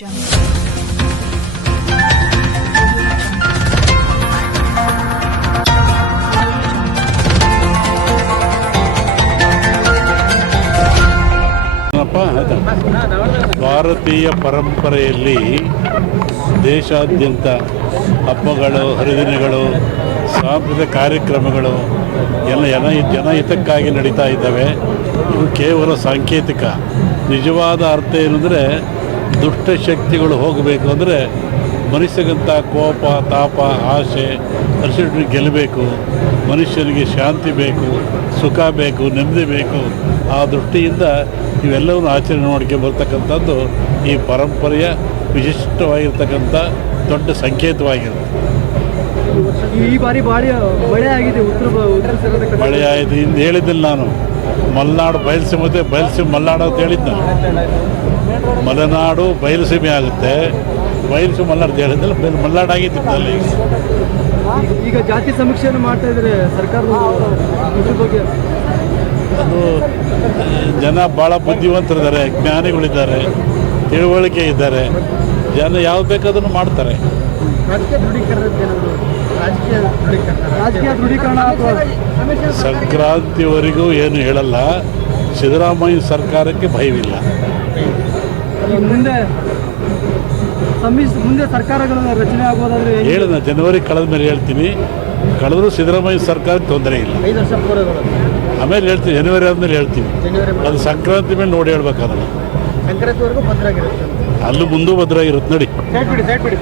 ಭಾರತೀಯ ಪರಂಪರೆಯಲ್ಲಿ ದೇಶಾದ್ಯಂತ ಹಬ್ಬಗಳು, ಹರಿದಿನಗಳು, ಸಾಂಸ್ಕೃತಿಕ ಕಾರ್ಯಕ್ರಮಗಳು ಎಲ್ಲ ಜನ ಜನಹಿತಕ್ಕಾಗಿ ನಡೀತಾ ಇದ್ದಾವೆ. ಇದು ಕೇವಲ ಸಾಂಕೇತಿಕ. ನಿಜವಾದ ಅರ್ಥ ಏನಂದರೆ ದುಷ್ಟ ಶಕ್ತಿಗಳು ಹೋಗಬೇಕು ಅಂದರೆ ಮನುಷ್ಯಗಂತ ಕೋಪ ತಾಪ ಆಸೆ ಹಸಿರು ಗೆಲ್ಲಬೇಕು. ಮನುಷ್ಯನಿಗೆ ಶಾಂತಿ ಬೇಕು ಸುಖ ಬೇಕು ನೆಮ್ಮದಿ ಬೇಕು. ಆ ದೃಷ್ಟಿಯಿಂದ ಇವೆಲ್ಲವನ್ನು ಆಚರಣೆ ಮಾಡ್ಕೊಂಡು ಬರ್ತಕ್ಕಂಥದ್ದು ಈ ಪರಂಪರೆಯ ವಿಶಿಷ್ಟವಾಗಿರ್ತಕ್ಕಂಥ ದೊಡ್ಡ ಸಂಕೇತವಾಗಿರುತ್ತೆ. ಈ ಬಾರಿ ಬಾರಿ ಮಳೆ ಆಗಿದೆ. ಉತ್ತರ. ಮಳೆ ಆಯಿತು. ಇಂದು ಹೇಳಿದ್ದಿಲ್ಲ ನಾನು. ಮಲೆನಾಡು ಬಯಲುಸೀಮೆ ಬಯಲುಸೀಮೆ ಮಲೆನಾಡು ಅಂತ ಹೇಳಿದ್ದ ಮಲೆನಾಡು ಬಯಲುಸೀಮೆ ಆಗುತ್ತೆ. ಬಯಲುಸೀಮೆ ಮಲೆನಾಡು ಅಂತ ಹೇಳಿದ್ದಲ್ಲ ಬಯಲು ಮಲೆನಾಡು ಆಗಿತ್ತು ಅಲ್ಲಿ ಈಗ- ಜಾತಿ ಸಮೀಕ್ಷೆಯನ್ನು ಮಾಡ್ತಾ ಸರ್ಕಾರದ ಇದ್ರ ಬಗ್ಗೆ. ಅದು ಜನ ಭಾಳ ಬುದ್ಧಿವಂತರಿದ್ದಾರೆ ಜ್ಞಾನಿಗಳಿದ್ದಾರೆ ತಿಳುವಳಿಕೆ ಇದ್ದಾರೆ. ಜನ ಯಾವ್ದು ಬೇಕಾದ್ರೂ ಮಾಡ್ತಾರೆ. ರಾಜಕೀಯ ದೃಢೀಕರಣ. ಸಂಕ್ರಾಂತಿವರೆಗೂ ಏನು ಹೇಳಲ್ಲ. ಸಿದ್ದರಾಮಯ್ಯ ಸರ್ಕಾರಕ್ಕೆ ಭಯವಿಲ್ಲ. ಹೇಳ ಮುಂದೆ ಮುಂದೆ ಸರ್ಕಾರಗಳ ರಚನೆ ಆಗೋದಾದ್ರೆ? ಹೇಳಿದ ಜನವರಿ ಕಳೆದ ಮೇಲೆ ಹೇಳ್ತೀನಿ. ಕಳೆದ್ರೂ ಸಿದ್ದರಾಮಯ್ಯ ಸರ್ಕಾರಕ್ಕೆ ತೊಂದರೆ ಇಲ್ಲ. ಐದು ವರ್ಷ ಪೂರೈಗಳು ಆಮೇಲೆ ಹೇಳ್ತೀನಿ ಜನವರಿ ಆದಮೇಲೆ ಹೇಳ್ತೀನಿ. ಅದು ಸಂಕ್ರಾಂತಿ ಮೇಲೆ ನೋಡಿ ಹೇಳ್ಬೇಕಾದ್ರೆ ಅಲ್ಲೂ ಮುಂದೂ ಭದ್ರ ಇರುತ್ತೆ ನೋಡಿ. ಸೈಡ್ ಬಿಡಿ ಸೈಡ್ ಬಿಡಿ